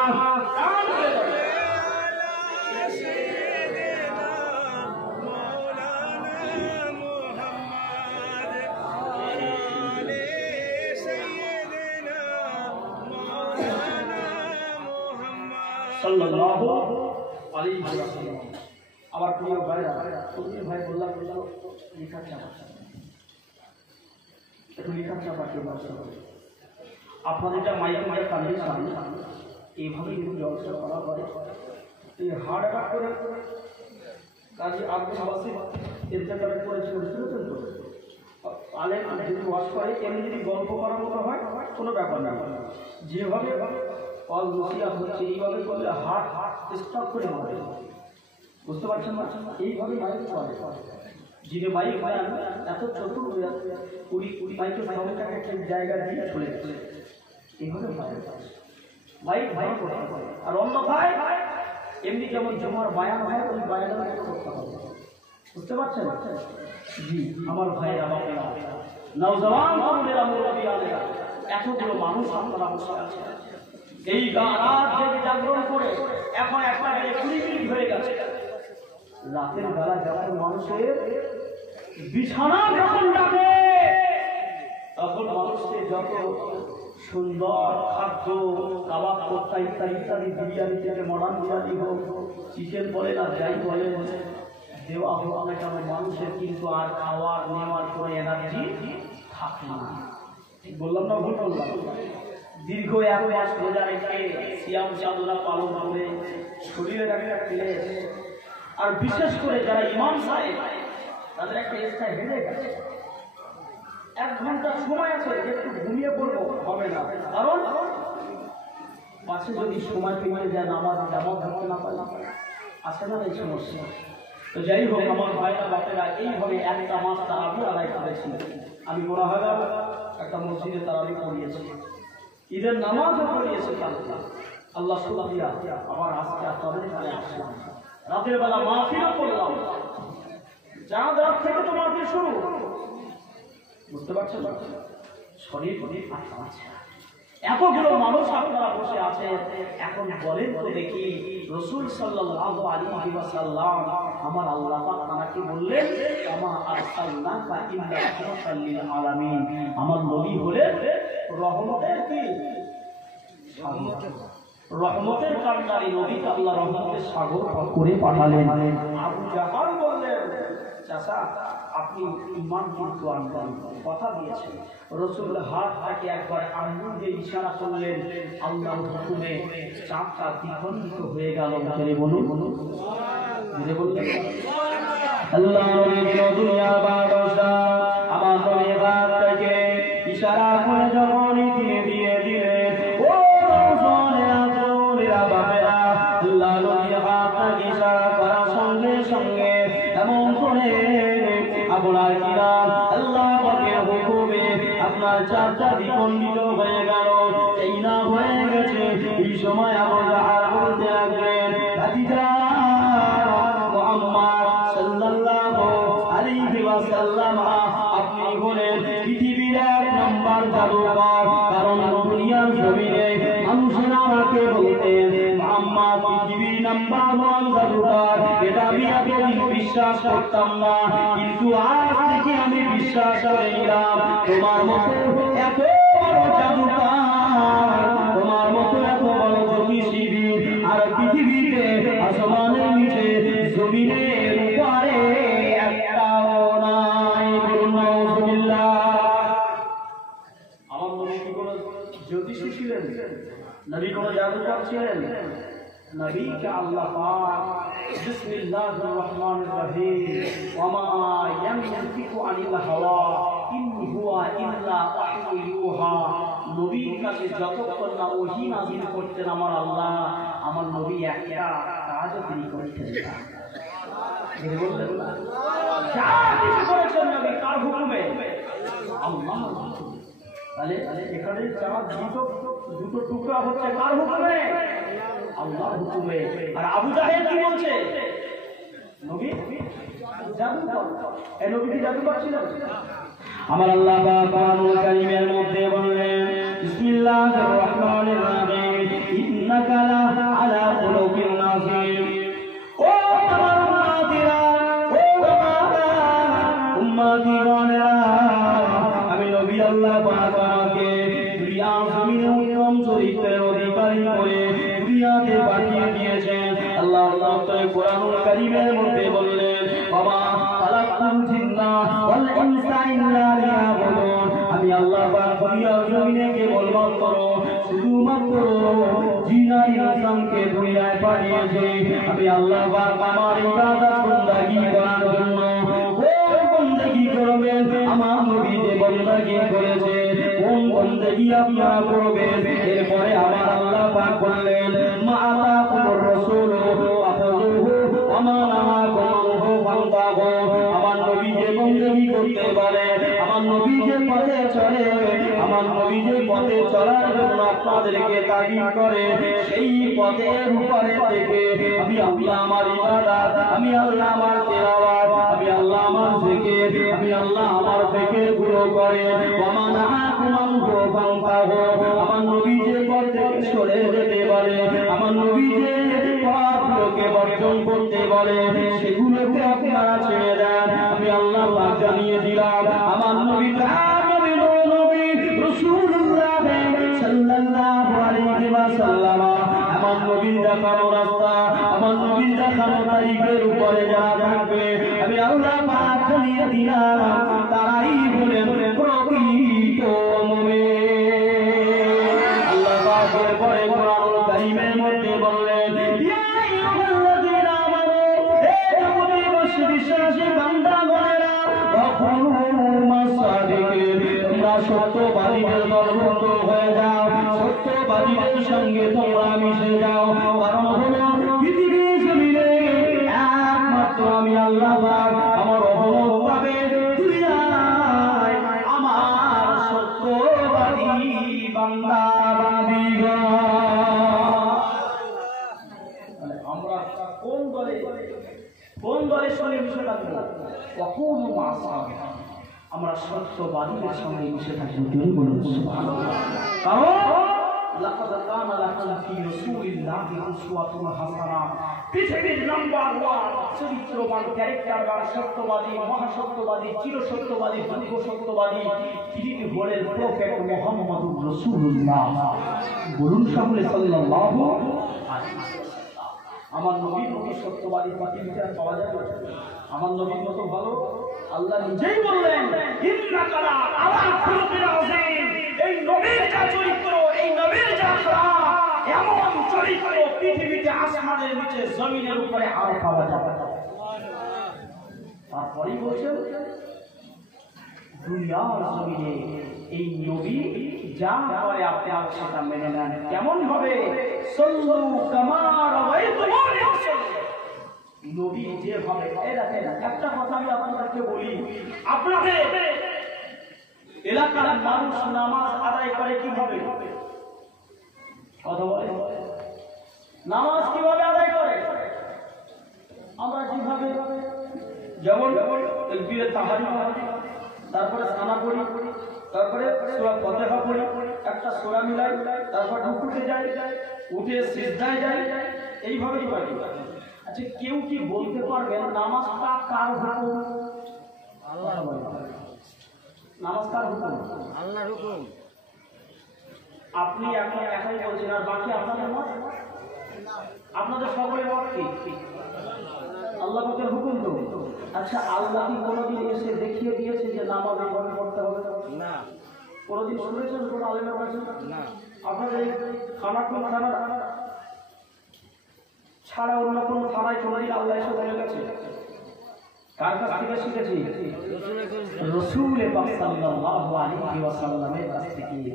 সাল্লাল্লাহু আলাইহি ওয়াসাল্লাম। আমার প্রিয় ভাইরা, তুমি ভাই বললাম লিখা চাপা, একটু লিখা চাপা কেউ বসে। আপনাদের এটা মাইকের কন্ডিশন, এইভাবে কিন্তু জলসা করা হয়। এই হার্ট অ্যাটাক করে কাজী আব্দুল ওয়াসিফ ইন্তেকাল করেছিল, শুনেছেন তো? আলেম যদি ওয়াজ করে এমনি যদি গল্প করার মতো হয় কোনো ব্যাপার না, যেভাবে কল নসিহত হচ্ছে এইভাবে করলে হার্ট স্টপ করে হবে। বুঝতে পারছেন না? এইভাবে মাইক চলে। যিনি মাইক বায়ান এত ছোট কুড়ি মাইকের সঙ্গে একটা জায়গা দিয়ে চলে গেছে, এইভাবে মাইক ভাই করতে হবে। আর অন্য ভাই এমনি যেমন জমার বায়ান হয় ওই বায়ানের করতে হবে। বুঝতে পারছেন? জি আমার ভাইরা বাপেরা, নওজওয়ান তরুণেরা, মুরব্বিয়ানেরা, এতগুলো মানুষ আপনারা বসে আছে। এই রাত জেগে জাগরণ করে এখন একটা বেজে 20 মিনিট হয়ে গেছে। রাতের বেলা যখন মানুষের বিছানা যখন ডাকে, তখন মানুষকে যত সুন্দর খাদ্য, কাবাব, কোপ্তা ইত্যাদি ইত্যাদি, বিরিয়ানি থেকে মডার্ন বিরিয়ানি হোক, চিকেন বলে না যাই বলে দেওয়া হোক না কেন, মানুষের কিন্তু আর খাওয়ার নেওয়ার কোনো এনার্জি থাকে না। ঠিক বললাম না ভুল বললাম? দীর্ঘ 1 মাস রোজা রেখে সিয়াম সাধনা পালন করে শরীরের একটা ক্লেশ, আর বিশেষ করে যারা ইমাম সাহেব তাদের একটা স্থায়ী হেরে গেছে। 1 ঘন্টা সময় আছে, একটু ঘুমিয়ে পড়বো, হবে না। কারণ পাশে যদি সময় পেয়ে যায় নামাজ জামাত ধরতে না পারে, আসে না এই সমস্যা। তো যাই হোক আমার ভাইরা বাপেরা, এইভাবে 1 মাস তারাবি আদায় করেছি। আমি মনে হয় একটা মসজিদে তারাবি পড়িয়েছি, ঈদের নামাজও পড়িয়েছে। আল্লাহ শুকরিয়া, আবার আজকে আপনাদের এখানে আসলাম, রাতের বেলা মাহফিলও করলাম। জানাজ রাত থেকে তো মাহফিল শুরু। বুঝতে পারছেন? শরীর আছে, এতগুলো মানুষ আপনারা বসে আছেন। এখন বলেন তো দেখি, রাসূল সাল্লাল্লাহু আলাইহি ওয়াসাল্লাম আমার আল্লাহ পাক তাকে বললেন, আমা আরসালনাকা ইল্লা রাহমাতাল লিল আলামিন, আমার নবী হলেন রহমতের কি রহমতের কান্ডারি নবীকে আল্লাহ রহমতের সাগর করে পাঠালেন। আবু জাহল বললেন, চাচা আপনি ঈমান কিন্তু আনবেন, কথা দিয়েছেন। রাসূল হাতটাকে একবার আঙ্গুল দিয়ে ইশারা করলেন, আল্লাহর হুকুমে চাঁদটা দ্বিখণ্ডিত হয়ে গেল। ধরে বলুন, ধরে বললেন আল্লাহর দুনিয়া বাদশা আমার নবী হাতটাকে ইশারা করে যখন দিয়ে দিলেন, ও রাসূলের বাবারা, আল্লাহ নবী হাতটাকে ইশারা করার সঙ্গে সঙ্গে এমন করে আপনার কিরা আল্লাহ পাকের হুকুমে আপনার চাঁদটা দ্বিখণ্ডিত হয়ে গেল। এই না হয়ে গেছে, এই সময় আবু জাহল বলতে লাগলেন, ভাতিজা মুহাম্মদ সাল্লাল্লাহু আলাইহি ওয়াসাল্লাম, আপনি হলেন পৃথিবীর 1 নম্বর জাদুকর। কারণ দুনিয়ার জমিনে মানুষেরা আমাকে বলতেন মুহাম্মদ পৃথিবীর নাম্বার 1 জাদুকর। এটা আমি আগে বিশ্বাস করতাম না, কিন্তু আজ থেকে আমি বিশ্বাস করে নিলাম। তোমার মতো এত বড় জাদুকর, তোমার মতো এত বড় জ্যোতিষী আর পৃথিবীতে আসমানের নিচে জমিনের উপরে একটাও নাই। বলুন নাউযুবিল্লাহ। আমার নবী কি কোনো জ্যোতিষী ছিলেন? নবী কোন জাদুকর ছিলেন? নবীকে আল্লাহ পাক বিসমিল্লাহির রহমানির রহিম ওয়া মা ইয়ানতিকু আনিল হাওয়া ইন হুয়া ইল্লা ওয়াহয়ু ইউহা। নবীর কাছে যতক্ষণ না ওহী নাযিল করতেন আমার আল্লাহ, আমার নবী একটা কাজও তিনি করতেন না। বললেন না যা কিছু করেছেন নবী কার হুকুমে? আল্লাহর হুকুমে। তাহলে এখানে চাঁদ দুটো টুকরা হচ্ছে কার হুকুমে? আল্লাহর হুকুমে। আর আবু জাহেল কি বলছে? নবী জাদুকর। এই নবী কি জাদুকর ছিলেন? আমার আল্লাহ পাক কোরআনুল কারীমের মধ্যে বললেন বিসমিল্লাহির রহমানির রহিম ইন্নাকা আলা খুলুকিন নাযীর। ও আমার উম্মতিরা, ও আমার উম্মতিগণেরা, আমি নবী আল্লাহ পাক আমাকে দুনিয়া জমিনে উত্তম চরিত্রের অধিকারী করে দুনিয়াতে পাঠিয়ে দিয়েছেন। আল্লাহ কোরআনুল কারীমের মধ্যে বললেন বাবা খালাকাতুল জিন্না ওয়াল ইনসা ইল্লা লিয়াবুদুন। আমি আল্লাহ পাক দুনিয়ার জমিনে কেবলমাত্র শুধুমাত্র জিন আর ইনসানকে দুনিয়ায় পাঠিয়েছি আমি আল্লাহ পাক আমার ইবাদত বন্দেগী করার জন্য। কোন বন্দেগী করবেন? আমার নবী যে বন্দেগী করেছে কোন বন্দেগী আপনারা করবেন? এরপরে আমার আল্লাহ পাক বললেন মা আতাকুমুর রাসূলু ফাখুযুহু ওয়া মা নাহাকুম আনহু ফান্তাহু। আমার নবী যে বন্দেগী করতে পারে, আমার নবী যে পথে চলে, আমার নবী যে পথে চলার জন্য আপনাদেরকে তাগিদ করে, সেই পথের উপরে থেকে আমি আল্লাহ আমার ইবাদত, আমি আল্লাহ আমার তিলাওয়াত, আমি আল্লাহ আমার জিকির, আমি আল্লাহ আমার জিকির গুলো করে। ওয়া মা নাহাকুম আনহু ফান্তাহু। আমার নবী যে পথ থেকে সরে যেতে বলে, আমার নবী যে পাপগুলোকে বর্জন করতে বলে, সেগুলোকে আপনারা ছেড়ে দেন। আমি আল্লাহ পাক জানিয়ে দিলাম আমার নবী নবী রাসূলুল্লাহ সাল্লাল্লাহু আলাইহি ওয়াসাল্লাম আমার নবীর দেখানো রাস্তা, আমার নবীর দেখানো তারিখের উপরে যারা থাকবে আমি আল্লাহ পাক জানিয়ে দিলাম তারাই হলেন প্রকৃত মুমিন। আল্লাহ পাক পরে কোরআনুল কারীমের মধ্যে বললেন ইয়া আইয়ুহাল্লাযীনা আমানু, হে মুমিন বিশ্বাসী বান্দাগণেরা, তোমরা সত্যবাদীদের দলভুক্ত হয়ে যাও, সত্যবাদীদের সঙ্গে তোমরা মিশে যাও। কারণ হলো পৃথিবীর জমিনে একমাত্র আমি আল্লাহ পাক আমার রহমত পাবে দুনিয়ায় আমার সত্যবাদী বান্দা বান্দীগণ। আমরা কোন দলের সঙ্গে মিশে থাকবো? কখনো মাসাবে আমরা সত্যবাদীদের সঙ্গে মিশে থাকবো। জোরে বলুন সুবহানাল্লাহ। কারণ লাকাদ কানা লাকুম ফি রাসূলিল্লাহি উসওয়াতুন হাসানাহ। পৃথিবীর নাম্বার 1 চরিত্রবান, ক্যারেক্টারবান, সত্যবাদী, মহাসত্যবাদী, চিরসত্যবাদী, দীর্ঘ সত্যবাদী তিনি হলেন প্রফেট মুহাম্মদুর রাসূলুল্লাহ। বলুন সকলে সাল্লাল্লাহু আলাইহি ওয়াসাল্লাম। আমার নবীর মতো সত্যবাদী পৃথিবীতে আর পাওয়া যাবে? আমার নবীর মতো ভালো আল্লাহ নিজেই বললেন ইন্নাকা আলা খুলুকিন আযীম। এই নবীর যা চরিত্র, এই নবীর যা আখলাক, এমন চরিত্র পৃথিবীতে আসমানের নিচে জমিনের উপরে আর পাওয়া যাবে না। তারপরেই বলছেন দুনিয়ার জমিনে এই নবী যা করে আপনারা সেটা মেনে নেন। কেমন ভাবে? সাল্লু কামা রাআইতুমুনি উসাল্লি। নবী যে হবে, এই দেখেন একটা কথা আমি আপনাদেরকে বলি, আপনাদের এলাকার মানুষ নামাজ আদায় করে কিভাবে? কথা বলে নামাজ কিভাবে আদায় করে? আমরা যেভাবে যেমন তাকবীরে তাহরিম, তারপরে সানা পড়ি, তারপরে সূরা ফাতিহা পড়ি, একটা সূরা মিলাই, তারপর রুকুতে যাই, উঠে সিজদায় যাই, এইভাবেই পড়ি। আচ্ছা কেউ কি বলতে পারবেন নামাজটা কার হুকুম? আল্লাহর হুকুম। নামাজ কার হুকুম? আল্লাহর হুকুম। আপনি এখন একাই বলছেন আর বাকি আপনাদের মত? আপনাদের সকলের মত কি? আল্লাহ পাকের হুকুম তো। আচ্ছা আল্লাহ কি কোনোদিন এসে দেখিয়ে দিয়েছে যে নামাজ এইভাবে পড়তে হবে? না। কোনোদিন শুনেছেন কোনো আলেমের কাছে? না। আপনাদের খানাকুল থানা ছাড়া অন্য কোনো থানায় কোনোদিন আল্লাহ এসে বলে গেছে? কার কাছ থেকে শিখেছি? রাসূল পাক সাল্লাল্লাহু আলাইহি ওয়াসাল্লামের কাছ থেকে।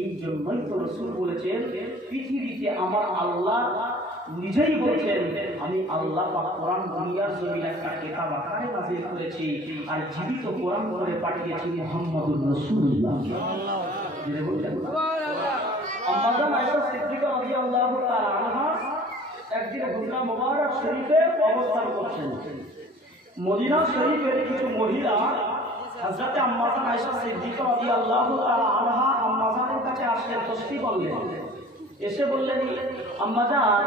এই জন্যই তো রাসূল বলেছেন, পৃথিবীতে আমার আল্লাহ নিজেই বলেছেন, আমি আল্লাহ পাক কোরআন দুনিয়ার জমিনে একটা কিতাব আকারে নাযিল করেছি, আর জীবিত কোরআন করে পাঠিয়েছি মুহাম্মদুর রাসূলুল্লাহ। আম্মা জান আয়েশা সিদ্দিকা রাদিয়াল্লাহু তাআলা আনহা একদিন মদিনা মুবারক শরীফে অবস্থান করছেন। মদিনা শরীফের কিছু মহিলা হযরত আম্মা জান আয়েশা সিদ্দিকা রাদিয়াল্লাহু তাআলা আনহা আম্মা জানের কাছে আসলেন, তসবিহ বললেন। এসে বললেন, আম্মা জান,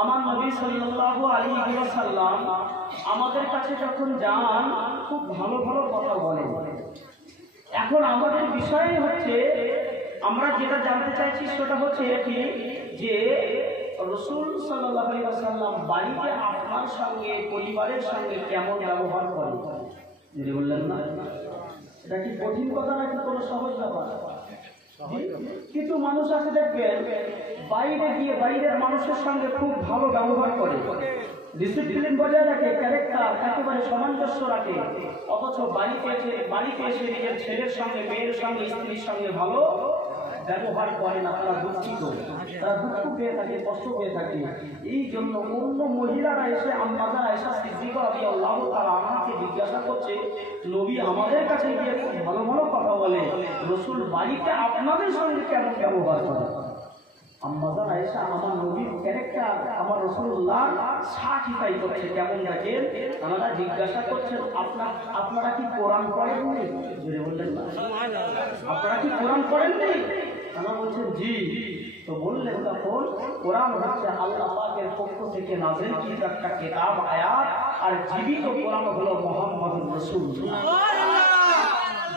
আমার নবী সাল্লাল্লাহু আলাইহি ওয়াসাল্লাম আমাদের কাছে যখন যান খুব ভালো ভালো কথা বলেন। এখন আমাদের বিষয় হচ্ছে, আমরা যেটা জানতে চাইছি সেটা হচ্ছে কি, যে রাসূল সাল্লাল্লাহু আলাইহি ওয়াসাল্লাম বাড়িতে আপনার সঙ্গে পরিবারের সঙ্গে কেমন ব্যবহার করেন? যদি বললেন না, এটা কি কঠিন কথা নাকি কোনো সহজ ব্যাপার? কিছু মানুষ আছে দেখবেন বাইরে গিয়ে বাইরের মানুষের সঙ্গে খুব ভালো ব্যবহার করে, ডিসিপ্লিন বজায় রাখে, ক্যারেক্টার একেবারে সামঞ্জস্য রাখে, অথচ বাড়িতে এসে নিজের ছেলের সঙ্গে, মেয়ের সঙ্গে, স্ত্রীর সঙ্গে ভালো ব্যবহার করে না। তারা দুঃখিত, তারা দুঃখ পেয়ে থাকে, কষ্ট পেয়ে থাকে। এই জন্য অন্য মহিলারা এসে আম্মা জান আয়েশা সিদ্দিকা রাদিয়াল্লাহু তাআলা আনহাকে জিজ্ঞাসা করছে, নবী আমাদের কাছে গিয়ে খুব ভালো ভালো কথা বলে, রাসূল বাড়িতে আপনাদের সঙ্গে কেমন ব্যবহার করে? আম্মা জান আয়েশা আমার নবীর ক্যারেক্টার, আমার রাসূলুল্লাহ সার্টিফাই করছে কেমন দেখেন। আমরা জিজ্ঞাসা করছেন, আপনারা কি কোরআন পড়েননি? জোরে বললেন না, আপনারা কি কোরআন পড়েননি? আমরা বলছেন জি। তো বললেন তখন, কোরআন হচ্ছে আল্লাহ পাকের পক্ষ থেকে নাযিলকৃত একটা কিতাব, আয়াত, আর জীবিত কোরআন হলো মুহাম্মদুর রাসূলুল্লাহ।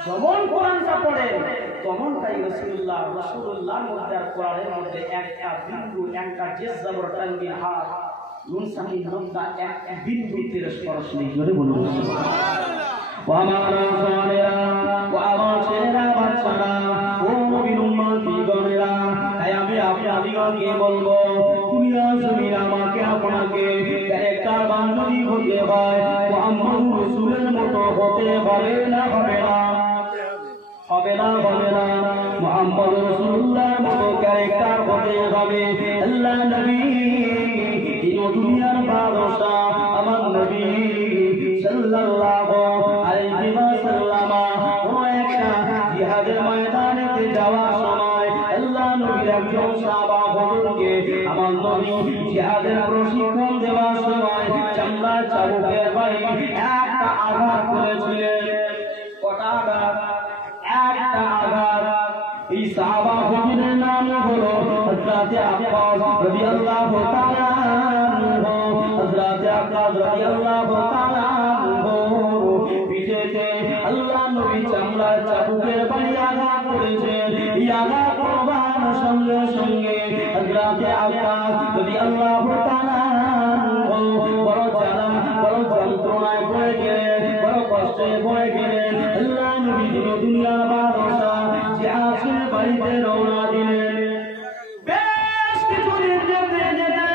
যেমন কোরআনটা পড়েন তেমনটাই রাসূলুল্লাহর মধ্যে আর কোরআনের মধ্যে একটা বিন্দু, একটা জেস জবর তানবিন হাত নুন সাকিন নক্তা এক বিন্দু তেরে স্পর্শ নেই। জোরে বলুন সুবহানাল্লাহ। ওয়া মা রাসালিয়া ওয়া আরাশিরা বাচ্চারা ও নবীর উম্মতি গণেরা, তাই আমি আপনাদিগকে বলবো, দুনিয়া জমিন আমাকে আপনাকে ক্যারেক্টার বান্ধবী হতে হয়, মুহাম্মদুর রাসূলের মতো হতে হবে না, হবে না, হবে না, হবে না। মুহাম্মদ রাসূলুল্লাহর মতো ক্যারেক্টার হতে হবে। আল্লাহ নবী তিনি দুনিয়ার বাদশা, আমার নবী সাল্লাল্লাহু আলাইহি ওয়াসাল্লাম কোন একটা জিহাদের ময়দানে যাওয়ার সময় আল্লাহ নবীর একজন সাহাবা হুজুরকে আমার নবী জিহাদের প্রশিক্ষণ দেওয়ার সময় চামড়া চাবুকের ভাই একটা আঘাত করেছিলেন। কটা আঘাত? একটা আঘাত। এই সাহাবা হুজুরের নাম হলো হযরত আব্বাস রাদিয়াল্লাহু তাআলা আনহু। হযরত আব্বাস রাদিয়াল্লাহু তাআলা আনহু পিঠেতে আল্লাহ নবী চামড়া চাবুকের বাড়ি আঘাত করেছেন। এই আঘাত করবার সঙ্গে সঙ্গে হযরত আব্বাস রাদিয়াল্লাহু তাআলা আনহু বড় যন্ত্রণায় পড়ে গেলেন, বড় কষ্টে পড়ে গেলেন। আল্লাহ নবী দুনিয়ার বাদশা জিহাদের বাড়িতে রওনা দিলেন। বেশ কিছুদিন যেতে যেতে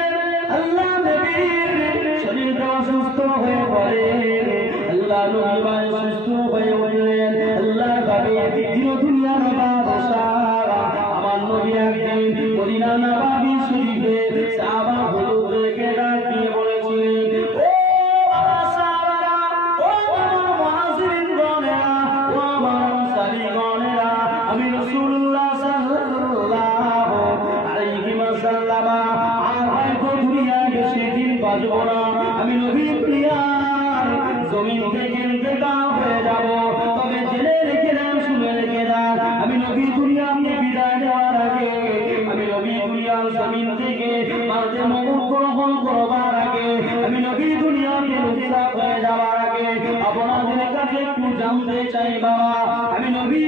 আল্লাহ নবীর শরীরটা অসুস্থ হয়ে পড়ে। আল্লাহ নবী সুস্থ হয়ে উঠলেন। আল্লাহ ভাবে দুনিয়ার বাদশা আমার নবী একদিন মদিনা নববী শরীফে সাহাবা হুজুরদেরকে ডাক দিয়ে বলেছিলেন, ও বাবা সাহাবারা, ও আমার মুহাজিরিন গণেরা, ও আমার আনসারী গণেরা, আমি রাসূলুল্লাহ সাল্লাল্লাহু আলাইহি ওয়াসাল্লাম আর হয়তো দুনিয়ায় বেশি দিন বাঁচব না। আমি নবী প্রিয়ার জমিন থেকে ইন্তেকাল হয়ে যাব। তবে জেনে রেখে দেন, শুনে রেখে দেন, আমি নবী দুনিয়াকে বিদায় দেওয়ার আগে, আমি নবী দুনিয়ার জমিন থেকে মাঝে মৌত গ্রহণ করবার আগে, আমি নবী দুনিয়াকে রুখসাত হয়ে যাওয়ার আগে আপনাদের কাছে একটু জানতে চাই বাবা, আমি নবী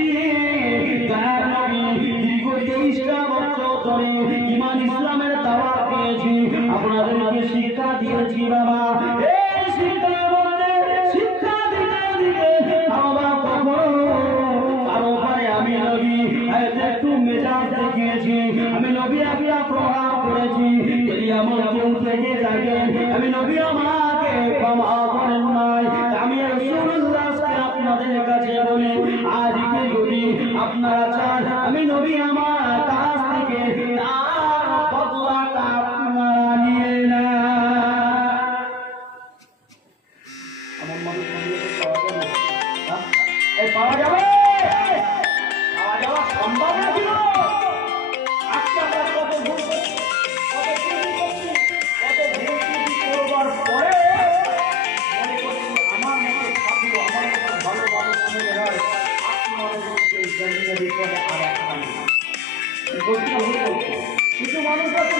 যার নবী দীর্ঘ 23টা বছর ধরে ঈমান ইসলামের দাওয়াত দিয়েছি, আপনাদেরকে শিক্ষা দিয়েছি বাবা। এই শিক্ষার মধ্যে শিক্ষা দিতে দিতে বাবা কখনো কারো পারে আমি নবী দিয়েছি, আমি নবী আপনার প্রহার করেছি, যদি আমার কেউ থেকে থাকে আমি নবী আমাকে ক্ষমা করেন নাই। আমি রাসূলুল্লাহ আপনাদের কাছে বলি, আজকে যদি আপনারা চান আমি নবী আমার কাছ থেকে তার বদলাটা আপনারা নিয়ে না। আমার মানুষ পাওয়া যাবে, পাওয়া যাওয়া সম্ভব না ছিল। আজকে আমরা কত ভুল করছি, কত ত্রুটি করছি, কত ভুল ত্রুটি করবার পরে মনে করছি আমার মতো সাধু, আমার মতো ভালো মানুষ মনে হয় আপনার বিপদে আর একটা কিছু মানুষ আছে